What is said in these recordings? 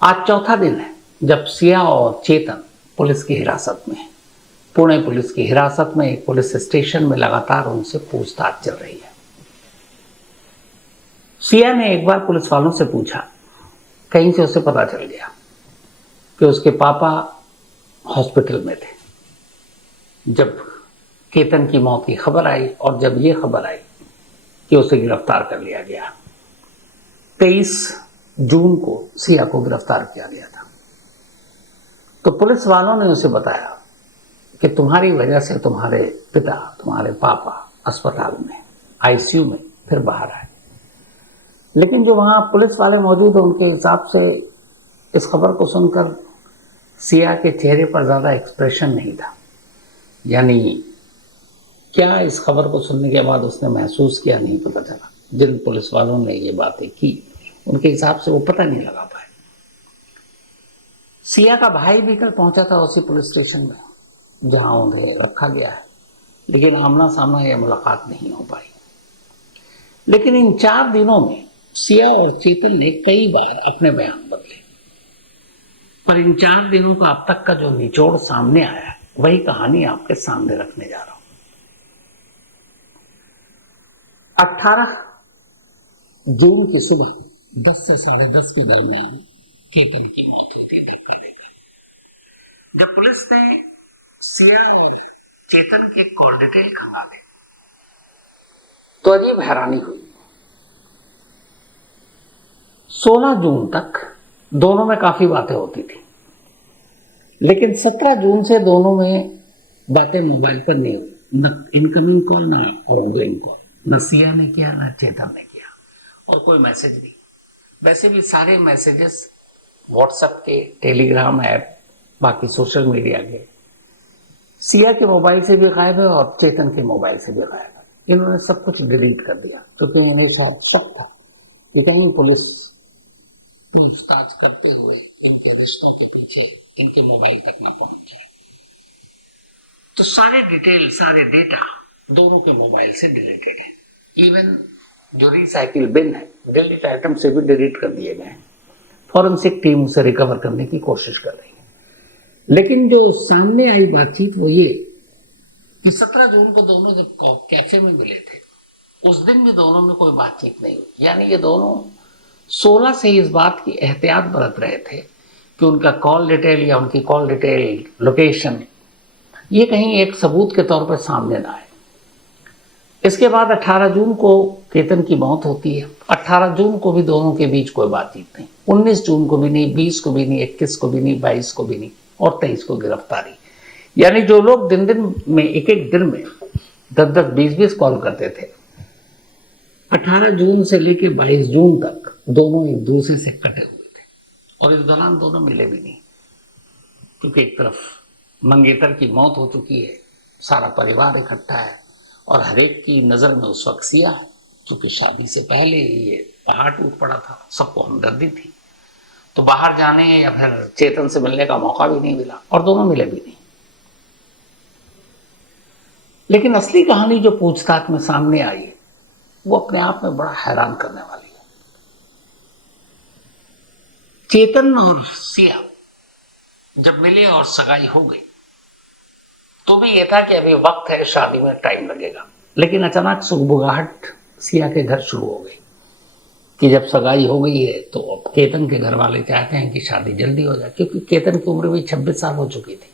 आज चौथा दिन है जब सिया और चेतन पुलिस की हिरासत में है। पुणे पुलिस की हिरासत में एक पुलिस स्टेशन में लगातार उनसे पूछताछ चल रही है। सिया ने एक बार पुलिस वालों से पूछा, कहीं से उसे पता चल गया कि उसके पापा हॉस्पिटल में थे जब केतन की मौत की खबर आई, और जब यह खबर आई कि उसे गिरफ्तार कर लिया गया। 23 जून को सिया को गिरफ्तार किया गया था। तो पुलिस वालों ने उसे बताया कि तुम्हारी वजह से तुम्हारे पिता, तुम्हारे पापा अस्पताल में, आईसीयू में, फिर बाहर आए। लेकिन जो वहां पुलिस वाले मौजूद हैं, उनके हिसाब से इस खबर को सुनकर सिया के चेहरे पर ज्यादा एक्सप्रेशन नहीं था। यानी क्या इस खबर को सुनने के बाद उसने महसूस किया, नहीं पता चला। जिन पुलिस वालों ने ये बातें की, उनके हिसाब से वो पता नहीं लगा पाए। सिया का भाई भी कल पहुंचा था उसी पुलिस स्टेशन में जहां उन्हें रखा गया है, लेकिन आमना सामना यह मुलाकात नहीं हो पाई। लेकिन इन 4 दिनों में सिया और चेतन ने कई बार अपने बयान बदले, पर इन 4 दिनों का अब तक का जो निचोड़ सामने आया, वही कहानी आपके सामने रखने जा रहा हूं। 18 जून की सुबह 10 से 10:30 के दरमियान केतन की मौत होती थी। जब पुलिस ने सिया और चेतन के कॉल डिटेल खंगाले तो अजीब हैरानी हुई। 16 जून तक दोनों में काफी बातें होती थी, लेकिन 17 जून से दोनों में बातें मोबाइल पर नहीं हुई। न इनकमिंग कॉल, ना आउटगोइंग कॉल, न सिया ने किया, न चेतन ने किया, और कोई मैसेज नहीं। वैसे भी सारे मैसेजेस व्हाट्सएप के, टेलीग्राम ऐप, बाकी सोशल मीडिया के सिया के मोबाइल से भी गायब है और चेतन के मोबाइल से भी गायब है। इन्होंने सब कुछ डिलीट कर दिया, क्योंकि इन्हें शायद शक था कि कहीं पुलिस पूछताछ करते हुए इनके रिश्तों के पीछे इनके मोबाइल तक न पहुंच जाए। तो सारे डिटेल, सारे डेटा दोनों के मोबाइल से डिलीटेड है। इवन जो रिसाइकिल बिन है, डिलीट आइटम से भी डिलीट कर दिए गए हैं। फॉरेंसिक टीम उसे रिकवर करने की कोशिश कर रही है। लेकिन जो सामने आई बातचीत वो ये कि 17 जून को दोनों जब कैफे में मिले थे, उस दिन भी दोनों में कोई बातचीत नहीं हुई। यानी ये दोनों 16 से इस बात की एहतियात बरत रहे थे कि उनका कॉल डिटेल या उनकी कॉल डिटेल, लोकेशन, ये कहीं एक सबूत के तौर पर सामने ना आए। इसके बाद 18 जून को केतन की मौत होती है। 18 जून को भी दोनों के बीच कोई बातचीत नहीं, 19 जून को भी नहीं, 20 को भी नहीं, 21 को भी नहीं, 22 को भी नहीं, और 23 को गिरफ्तारी। यानी जो लोग दिन दिन में, एक एक दिन में 10-10, 20-20 कॉल करते थे, 18 जून से लेकर 22 जून तक दोनों एक दूसरे से कटे हुए थे, और इस दौरान दोनों मिले भी नहीं। क्योंकि एक तरफ मंगेतर की मौत हो चुकी है, सारा परिवार इकट्ठा है, और हरेक की नजर में उस वक्त सिया है, क्योंकि शादी से पहले ये पहाड़ टूट पड़ा था, सबको हमदर्दी थी। तो बाहर जाने या फिर चेतन से मिलने का मौका भी नहीं मिला, और दोनों मिले भी नहीं। लेकिन असली कहानी जो पूछताछ में सामने आई है, वो अपने आप में बड़ा हैरान करने वाली है। चेतन और सिया जब मिले और सगाई हो गई, तो भी यह था कि अभी वक्त है, शादी में टाइम लगेगा। लेकिन अचानक सुगबुगाहट सिया के घर शुरू हो गई कि जब सगाई हो गई है तो अब केतन के घर वाले चाहते हैं कि शादी जल्दी हो जाए, क्योंकि केतन की उम्र भी 26 साल हो चुकी थी।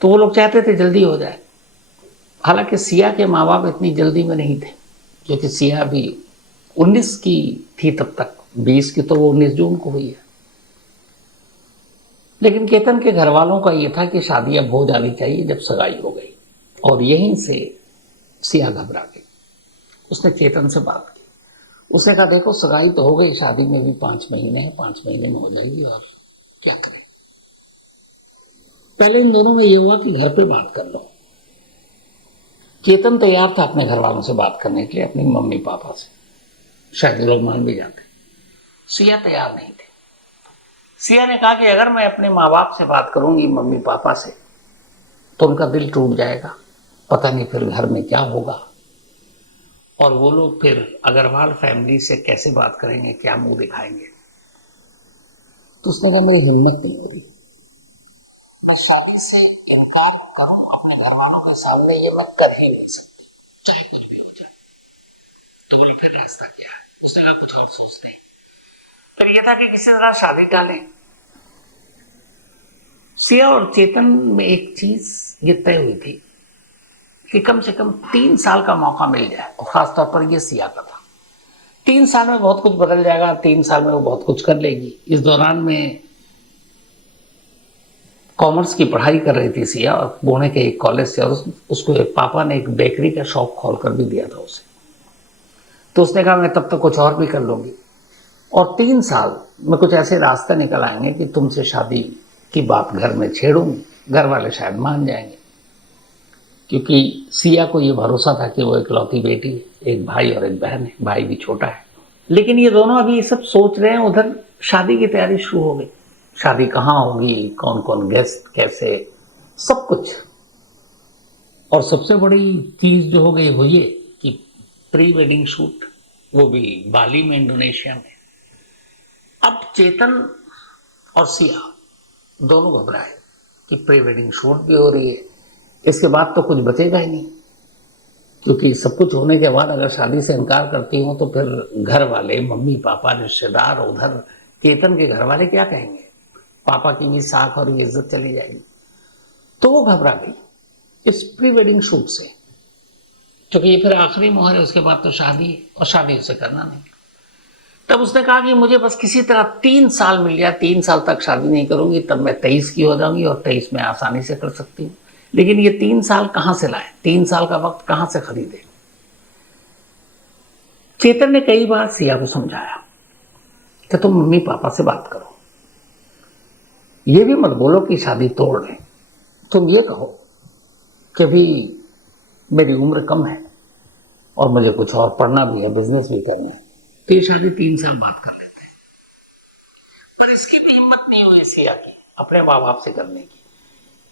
तो वो लोग चाहते थे जल्दी हो जाए। हालांकि सिया के माँ बाप इतनी जल्दी में नहीं थे, क्योंकि सिया भी 19 की थी तब तक, 20 की तो वो 19 जून को हुई है। लेकिन केतन के घर वालों का यह था कि शादी अब हो जानी चाहिए जब सगाई हो गई, और यहीं से सिया घबरा गई। उसने चेतन से बात की, उसने कहा देखो सगाई तो हो गई, शादी में भी 5 महीने हैं, 5 महीने में हो जाएगी, और क्या करें। पहले इन दोनों में यह हुआ कि घर पे बात कर लो। चेतन तैयार था अपने घर वालों से बात करने के लिए, अपनी मम्मी पापा से, शायद लोग मान भी जाते। सिया तैयार नहीं थे। सिया ने कहा कि अगर मैं अपने माँ बाप से बात करूंगी, मम्मी पापा से, तो उनका दिल टूट जाएगा, पता नहीं फिर घर में क्या होगा, और वो लोग फिर अग्रवाल फैमिली से कैसे बात करेंगे, क्या मुंह दिखाएंगे। तो उसने कहा मेरी हिम्मत नहीं हो रही, मैं शादी से इनकार करूं अपने घर वालों के सामने, ये मैं कर ही नहीं सकती, चाहे कुछ भी हो जाए। तो बोला फिर रास्ता क्या है? उसने कहा कुछ और सोचते हैं। फिर यह था कि किसी तरह शादी टालें। सिया और चेतन में एक चीज ये तय हुई थी कि कम से कम 3 साल का मौका मिल जाए, और खासतौर पर ये सिया का था। 3 साल में बहुत कुछ बदल जाएगा, 3 साल में वो बहुत कुछ कर लेगी। इस दौरान में कॉमर्स की पढ़ाई कर रही थी सिया, और पुणे के एक कॉलेज से, और उसको एक पापा ने एक बेकरी का शॉप खोल कर भी दिया था उसे। तो उसने कहा मैं तब तक कुछ और भी कर लूंगी, और 3 साल में कुछ ऐसे रास्ते निकल आएंगे कि तुमसे शादी की बात घर में छेड़ूंगी, घर वाले शायद मान जाएंगे, क्योंकि सिया को ये भरोसा था कि वो इकलौती बेटी है, एक भाई और एक बहन है, भाई भी छोटा है। लेकिन ये दोनों अभी ये सब सोच रहे हैं, उधर शादी की तैयारी शुरू हो गई। शादी कहाँ होगी, कौन कौन गेस्ट, कैसे, सब कुछ। और सबसे बड़ी चीज जो हो गई वो ये कि प्री वेडिंग शूट, वो भी बाली में, इंडोनेशिया में। अब चेतन और सिया दोनों घबराए कि प्री वेडिंग शूट भी हो रही है, इसके बाद तो कुछ बचेगा ही नहीं, क्योंकि सब कुछ होने के बाद अगर शादी से इनकार करती हूँ तो फिर घर वाले, मम्मी पापा, रिश्तेदार, उधर केतन के घर वाले क्या कहेंगे, पापा की भी साख और इज्जत चली जाएगी। तो वो घबरा गई इस प्री वेडिंग शूट से, क्योंकि ये फिर आखिरी मोहर है, उसके बाद तो शादी है, और शादी उसे करना नहीं। तब उसने कहा कि मुझे बस किसी तरह 3 साल मिल जाए, 3 साल तक शादी नहीं करूंगी, तब मैं 23 की हो जाऊंगी, और 23 में आसानी से कर सकती हूँ। लेकिन ये 3 साल कहां से लाए, 3 साल का वक्त कहां से खरीदे? चेतन ने कई बार सिया को समझाया कि तुम मम्मी पापा से बात करो, ये भी मत बोलो कि शादी तोड़ दें, तुम ये कहो कि भी मेरी उम्र कम है और मुझे कुछ और पढ़ना भी है, बिजनेस भी करना है, तो ये शादी 3 साल बाद कर लेते हैं। पर इसकी भी हिम्मत नहीं हुई सिया की अपने माँ बाप से करने की।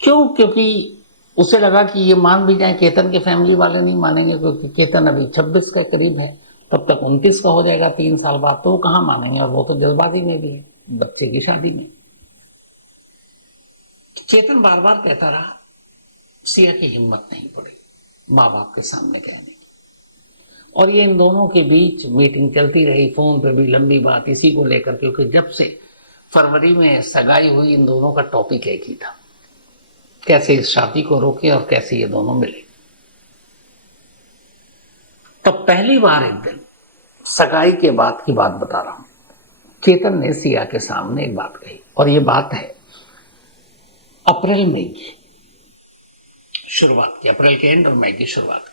क्यों? क्योंकि उसे लगा कि ये मान भी जाए, केतन के फैमिली वाले नहीं मानेंगे, क्योंकि केतन अभी 26 के करीब है, तब तक 29 का हो जाएगा 3 साल बाद, तो वो कहाँ मानेंगे, और वो तो जल्दबाजी में भी है बच्चे की शादी में। चेतन बार बार कहता रहा, सिया की हिम्मत नहीं पड़ी माँ बाप के सामने कहने की। और ये इन दोनों के बीच मीटिंग चलती रही, फोन पे भी लंबी बात इसी को लेकर, क्योंकि जब से फरवरी में सगाई हुई इन दोनों का टॉपिक एक ही था, कैसे इस शादी को रोके और कैसे ये दोनों मिले। तब पहली बार एक दिन, सगाई के बाद की बात बता रहा हूं, चेतन ने सिया के सामने एक बात कही, और ये बात है अप्रैल मई की शुरुआत की, अप्रैल के एंड और मई की शुरुआत की।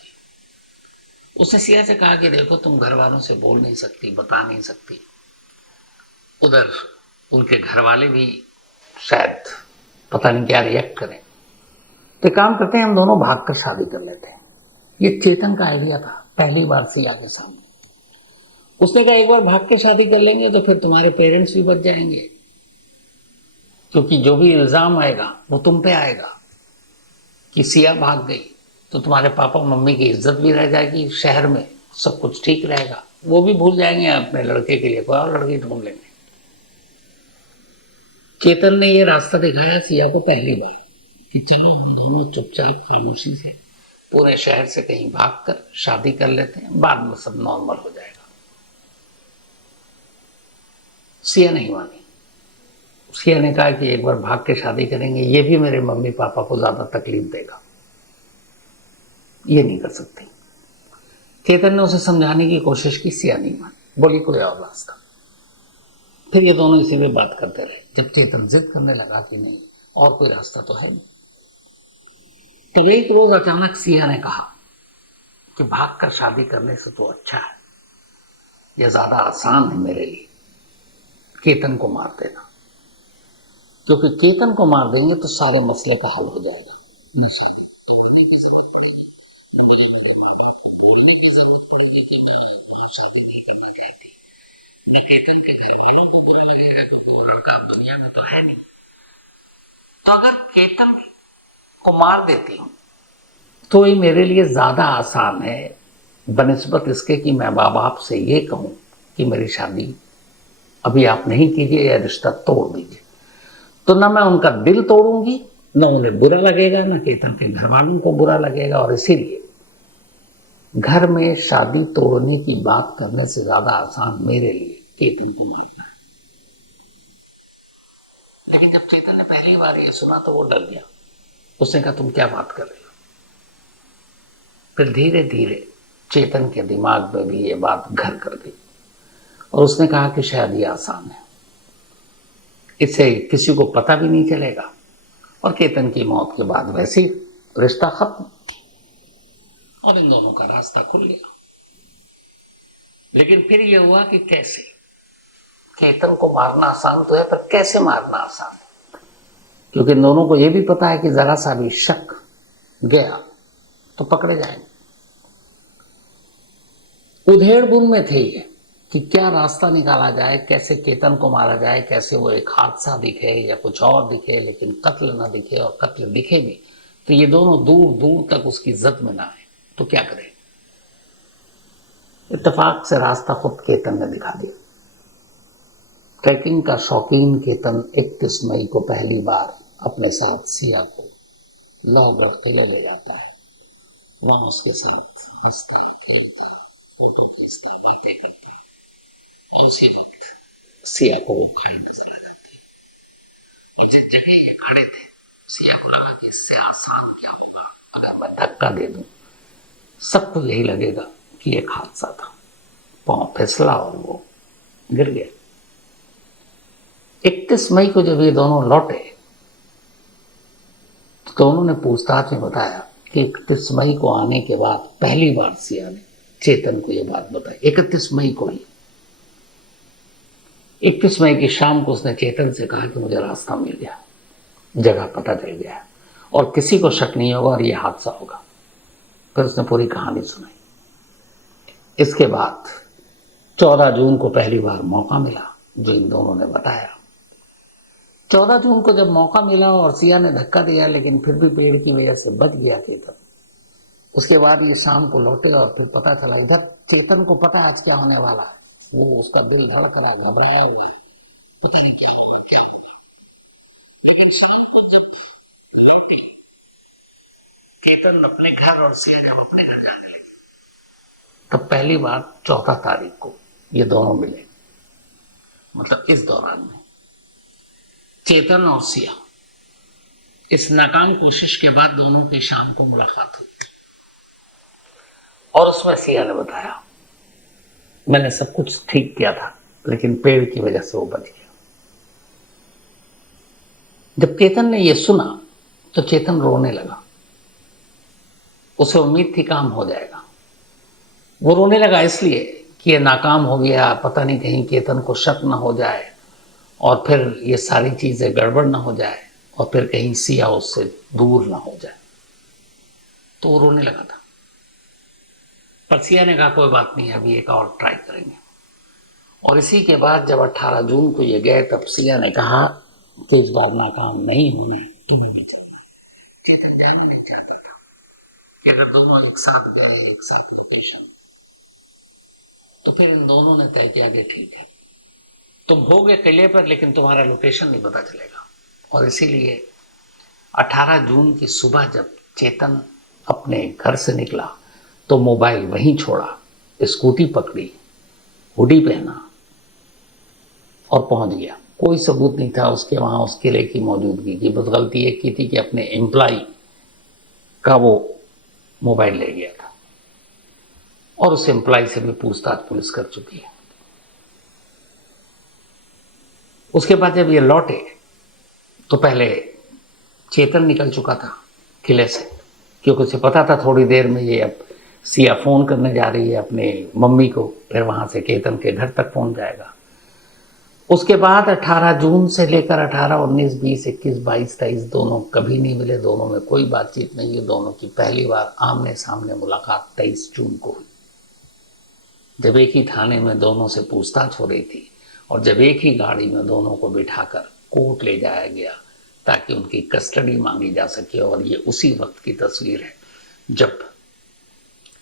उसने सिया से कहा कि देखो तुम घर वालों से बोल नहीं सकती, बता नहीं सकती, उधर उनके घर वाले भी शायद पता नहीं क्या रिएक्ट करें, तो काम करते हैं हम दोनों भाग कर शादी कर लेते हैं। ये चेतन का आइडिया था पहली बार सिया के सामने। उसने कहा एक बार भाग के शादी कर लेंगे तो फिर तुम्हारे पेरेंट्स भी बच जाएंगे, क्योंकि जो भी इल्जाम आएगा वो तुम पे आएगा कि सिया भाग गई, तो तुम्हारे पापा मम्मी की इज्जत भी रह जाएगी शहर में, सब कुछ ठीक रहेगा, वो भी भूल जाएंगे, अपने लड़के के लिए कोई और लड़की ढूंढ लेंगे। चेतन ने ये रास्ता दिखाया सिया को पहली बार कि चलो हम दोनों चुपचाप खामोशी से पूरे शहर से कहीं भागकर शादी कर लेते हैं, बाद में सब नॉर्मल हो जाएगा। सिया नहीं मानी। सिया ने कहा कि एक बार भाग के शादी करेंगे, ये भी मेरे मम्मी पापा को ज्यादा तकलीफ देगा, ये नहीं कर सकती। चेतन ने उसे समझाने की कोशिश की, सिया नहीं मानी, बोली कोई और रास्ता। फिर ये दोनों इसी में बात करते रहे, जब चेतन जिद करने लगा कि नहीं और कोई रास्ता तो है नहीं, तब एक रोज अचानक सिया ने कहा कि भागकर शादी करने से तो अच्छा है, यह ज्यादा आसान है मेरे लिए, केतन को मार देना, क्योंकि केतन को मार देंगे तो सारे मसले का हल हो जाएगा, न शादी तोड़ने की जरूरत पड़ेगी, न मुझे मेरे माँ बाप को बोलने की जरूरत पड़ेगी कि मैं वहां शादी नहीं करना चाहती, न केतन के घर वालों को बुरा लगेगा क्योंकि वो लड़का अब दुनिया में तो है नहीं। तो अगर केतन को मार देती हूं तो ये मेरे लिए ज्यादा आसान है, बनिस्बत इसके कि मैं माँ बाप से ये कहूं कि मेरी शादी अभी आप नहीं कीजिए, यह रिश्ता तोड़ दीजिए। तो ना मैं उनका दिल तोड़ूंगी, न उन्हें बुरा लगेगा, न केतन के घर वालों को बुरा लगेगा। और इसीलिए घर में शादी तोड़ने की बात करने से ज्यादा आसान मेरे लिए केतन को मारना है। लेकिन जब चेतन ने पहली बार ये सुना तो वो डर गया। उसने कहा, तुम क्या बात कर रहे हो? फिर धीरे धीरे चेतन के दिमाग में भी ये बात घर कर गई और उसने कहा कि शायद ये आसान है, इससे किसी को पता भी नहीं चलेगा और केतन की मौत के बाद वैसे ही रिश्ता खत्म और इन दोनों का रास्ता खुल गया। लेकिन फिर यह हुआ कि कैसे? केतन को मारना आसान तो है, पर कैसे मारना आसान है? क्योंकि इन दोनों को यह भी पता है कि जरा सा भी शक गया तो पकड़े जाएंगे। उधेड़बुन में थे ये कि क्या रास्ता निकाला जाए, कैसे केतन को मारा जाए, कैसे वो एक हादसा दिखे या कुछ और दिखे, लेकिन कत्ल न दिखे, और कत्ल दिखे भी तो ये दोनों दूर दूर तक उसकी जद में ना आए, तो क्या करें? इत्तेफाक से रास्ता खुद केतन ने दिखा दिया। ट्रैकिंग का शौकीन केतन 31 मई को पहली बार अपने साथ सिया को लोहगढ़ किले ले जाता है। वहां उसके साथ हंसता खेलता, फोटो खींचता, बातें करता, और उसी वक्त सिया को वो खाई नजर आ जाती है। और जिस जगह ये खड़े थे, सिया को लगा कि इससे आसान क्या होगा, अगर मैं धक्का दे दूं सबको यही लगेगा कि एक हादसा था। पांव फिसला और वो गिर गया। 31 मई को जब ये दोनों लौटे तो उन्होंने पूछताछ में बताया कि 31 मई को आने के बाद पहली बार सिया ने चेतन को यह बात बताई। 31 मई को ही, 31 मई की शाम को उसने चेतन से कहा कि मुझे रास्ता मिल गया, जगह पता चल गया और किसी को शक नहीं होगा और यह हादसा होगा। फिर उसने पूरी कहानी सुनाई। इसके बाद 14 जून को पहली बार मौका मिला, जो इन दोनों ने बताया। 14 जून को जब मौका मिला और सिया ने धक्का दिया, लेकिन फिर भी पेड़ की वजह से बच गया चेतन। उसके बाद ये शाम को लौटे और फिर पता चला, इधर चेतन को पता आज क्या होने वाला, वो उसका दिल धड़क रहा, घबराया हुआ है, पता नहीं क्या होगा क्या होगा। लेकिन शाम को जब लौटे चेतन अपने घर और सिया जब अपने घर जाने लगे, तब पहली बार 14 तारीख को ये दोनों मिले। मतलब इस दौरान में चेतन और सिया, इस नाकाम कोशिश के बाद दोनों की शाम को मुलाकात हुई और उसमें सिया ने बताया, मैंने सब कुछ ठीक किया था लेकिन पेड़ की वजह से वो बच गया। जब चेतन ने यह सुना तो चेतन रोने लगा। उसे उम्मीद थी काम हो जाएगा। वो रोने लगा इसलिए कि ये नाकाम हो गया, पता नहीं कहीं केतन को शक ना हो जाए और फिर ये सारी चीजें गड़बड़ ना हो जाए और फिर कहीं सिया उससे दूर ना हो जाए, तो वो रोने लगा था। पर सिया ने कहा कोई बात नहीं, अभी एक और ट्राई करेंगे। और इसी के बाद जब 18 जून को ये गए, तब सिया ने कहा कि इस बार नाकाम नहीं होने, तुम्हें भी जाना है। चेतन जाने नहीं चाहता था कि अगर दोनों एक साथ गए, एक साथ लोकेशन, तो फिर इन दोनों ने तय किया कि ठीक है, तुम होगे किले पर लेकिन तुम्हारा लोकेशन नहीं पता चलेगा। और इसीलिए 18 जून की सुबह जब चेतन अपने घर से निकला तो मोबाइल वहीं छोड़ा, स्कूटी पकड़ी, हुडी पहना और पहुंच गया। कोई सबूत नहीं था उसके वहां उस किले की मौजूदगी की। बस गलती एक की थी कि अपने एम्प्लॉय का वो मोबाइल ले गया था और उस एम्प्लॉय से भी पूछताछ पुलिस कर चुकी है। उसके बाद जब ये लौटे तो पहले चेतन निकल चुका था किले से, क्योंकि उसे पता था थोड़ी देर में ये अब सिया फोन करने जा रही है अपने मम्मी को, फिर वहां से केतन के घर तक पहुंच जाएगा। उसके बाद 18 जून से लेकर 18, 19, 20, 21, 22, 23 दोनों कभी नहीं मिले। दोनों में कोई बातचीत नहीं है। दोनों की पहली बार आमने सामने मुलाकात 23 जून को हुई, जब एक ही थाने में दोनों से पूछताछ हो रही थी और जब एक ही गाड़ी में दोनों को बिठाकर कोर्ट ले जाया गया ताकि उनकी कस्टडी मांगी जा सके। और ये उसी वक्त की तस्वीर है जब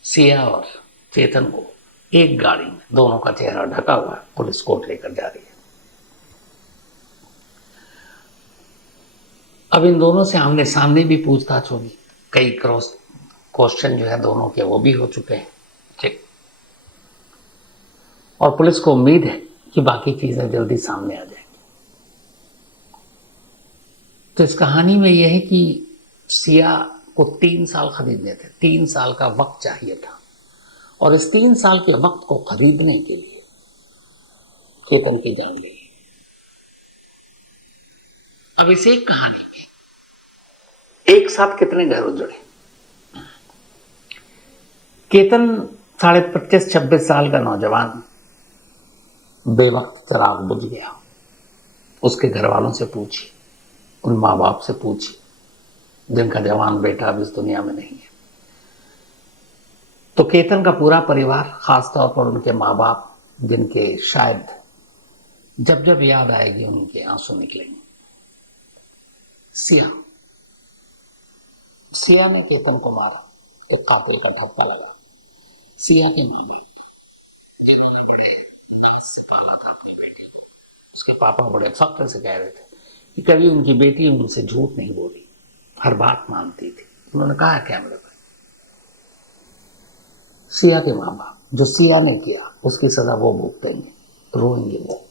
सिया और चेतन को एक गाड़ी में, दोनों का चेहरा ढका हुआ है, पुलिस कोर्ट लेकर जा रही है। अब इन दोनों से आमने सामने भी पूछताछ होगी, कई क्रॉस क्वेश्चन जो है दोनों के वो भी हो चुके हैं, ठीक। और पुलिस को उम्मीद है कि बाकी चीजें जल्दी सामने आ जाएंगी। तो इस कहानी में यह है कि सिया को 3 साल खरीदने थे, 3 साल का वक्त चाहिए था, और इस 3 साल के वक्त को खरीदने के लिए केतन की जान ली। अब इस एक कहानी में एक साथ कितने घर उजड़े। केतन 25-26 साल का नौजवान बेवक्त चिराग बुझ गया। उसके घर वालों से पूछी, उन माँ बाप से पूछी जिनका जवान बेटा अब इस दुनिया में नहीं है। तो केतन का पूरा परिवार, खासतौर पर उनके माँ बाप, जिनके शायद जब जब याद आएगी उनके आंसू निकलेंगे। सिया ने केतन को मारा, एक कातिल का ठप्पा लगा। सिया के माँ बाप, जिन्होंने बड़े मेहनत से पाला था अपनी बेटी को, उसके पापा बड़े फख्र से कह रहे थे कि कभी उनकी बेटी उनसे झूठ नहीं बोली, हर बात मानती थी। उन्होंने कहा कैमरे पर, सिया के माँ बाप, जो सिया ने किया उसकी सजा वो भुगतेंगे, रोएंगे वो।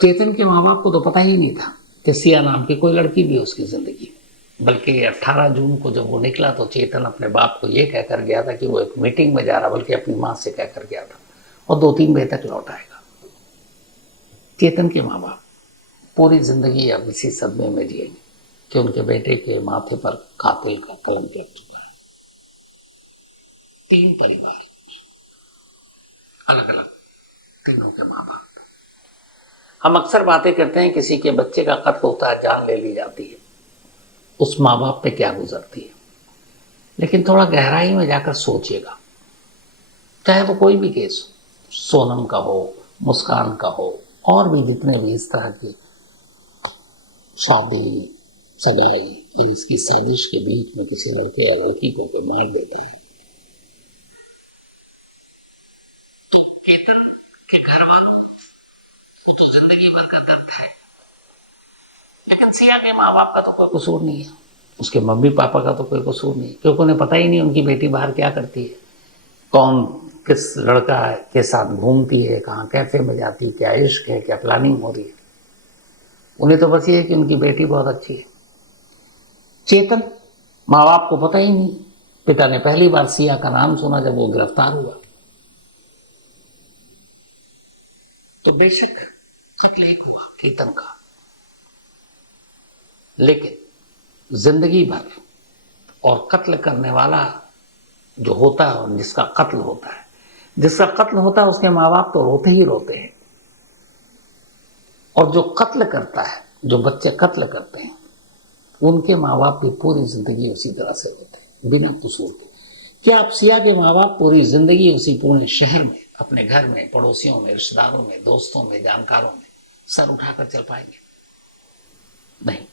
केतन के माँ बाप को तो पता ही नहीं था कि सिया नाम की कोई लड़की भी है उसकी जिंदगी में, बल्कि 18 जून को जब वो निकला तो चेतन अपने बाप को ये कहकर गया था कि वो एक मीटिंग में जा रहा, बल्कि अपनी माँ से कहकर गया था, और 2-3 बजे तक लौट आएगा। चेतन के माँ बाप पूरी जिंदगी अब इसी सदमे में जिएंगे कि उनके बेटे के माथे पर कातिल का कलंक लग चुका है। 3 परिवार, अलग अलग, तीनों के माँ बाप। हम अक्सर बातें करते हैं, किसी के बच्चे का कत्ल होता है, जान ले ली जाती है, उस माँ बाप पे क्या गुजरती है। लेकिन थोड़ा गहराई में जाकर सोचिएगा, चाहे वो कोई भी केस हो, सोनम का हो, मुस्कान का हो, और भी जितने भी इस तरह की शादी, सगाई, इसकी साजिश के बीच में किसी लड़के या लड़की को कोई मार देता है, तो केतन के घर वालों को तो जिंदगी भर का दर्द है, लेकिन सिया के माँ बाप का तो कोई कसूर नहीं है, उसके मम्मी पापा का तो कोई कसूर नहीं, क्योंकि उन्हें पता ही नहीं उनकी बेटी बाहर क्या करती है, कौन किस लड़का के साथ घूमती है, कहाँ कैफे में जाती है, क्या इश्क है, क्या प्लानिंग हो रही है। उन्हें तो बस ये है कि उनकी बेटी बहुत अच्छी है। चेतन, माँ बाप को पता ही नहीं। पिता ने पहली बार सिया का नाम सुना जब वो गिरफ्तार हुआ। तो बेशक कत्ल एक हुआ केतन का, लेकिन जिंदगी भर, और कत्ल करने वाला जो होता है और जिसका कत्ल होता है उसके माँ बाप तो रोते ही रोते हैं, और जो कत्ल करता है, जो बच्चे कत्ल करते हैं, उनके माँ बाप भी पूरी जिंदगी उसी तरह से होते हैं, बिना कसूर के। क्या आप सिया के माँ बाप पूरी जिंदगी उसी पूरे शहर में, अपने घर में, पड़ोसियों में, रिश्तेदारों में, दोस्तों में, जानकारों में सर उठाकर चल पाएंगे? नहीं।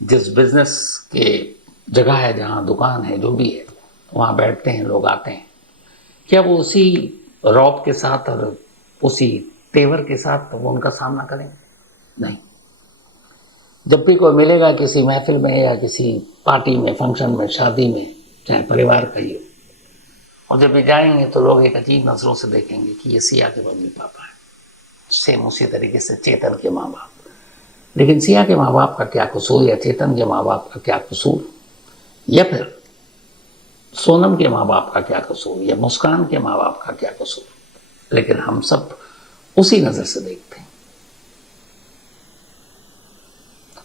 जिस बिजनेस के जगह है, जहां दुकान है, जो भी है, वहां बैठते हैं लोग, आते हैं, क्या वो उसी रौब के साथ और उसी तेवर के साथ वो उनका सामना करेंगे? नहीं। जब भी कोई मिलेगा किसी महफिल में या किसी पार्टी में, फंक्शन में, शादी में, चाहे परिवार का ही हो, और जब भी जाएंगे तो लोग एक अजीब नजरों से देखेंगे कि ये सिया के मम्मी पापा है। सेम उसी तरीके से चेतन के माँ बाप। लेकिन सिया के माँ बाप का क्या कसूर, या चेतन के माँ बाप का क्या कसूर, या फिर सोनम के माँ बाप का क्या कसूर, या मुस्कान के माँ बाप का क्या कसूर, लेकिन हम सब उसी नजर से देखते हैं।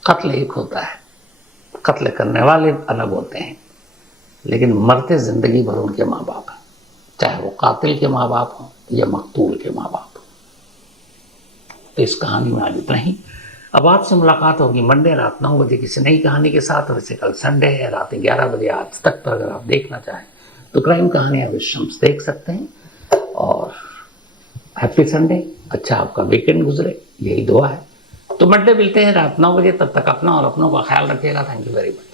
कत्ल एक होता है, कत्ल करने वाले अलग होते हैं, लेकिन मरते जिंदगी भर उनके माँ बाप हैं, चाहे वो कातिल के माँ बाप हों या मकतूल के माँ बाप हों। तो इस कहानी में आज इतना ही। अब आपसे मुलाकात होगी मंडे रात 9 बजे किसी नई कहानी के साथ। वैसे कल संडे है, रात 11 बजे आज तक पर अगर आप देखना चाहें तो क्राइम कहानियां विश्वम्स देख सकते हैं। और हैप्पी संडे, अच्छा आपका वीकेंड गुजरे, यही दुआ है। तो मंडे मिलते हैं रात 9 बजे, तब तक अपना और अपनों का ख्याल रखिएगा। Thank you very much.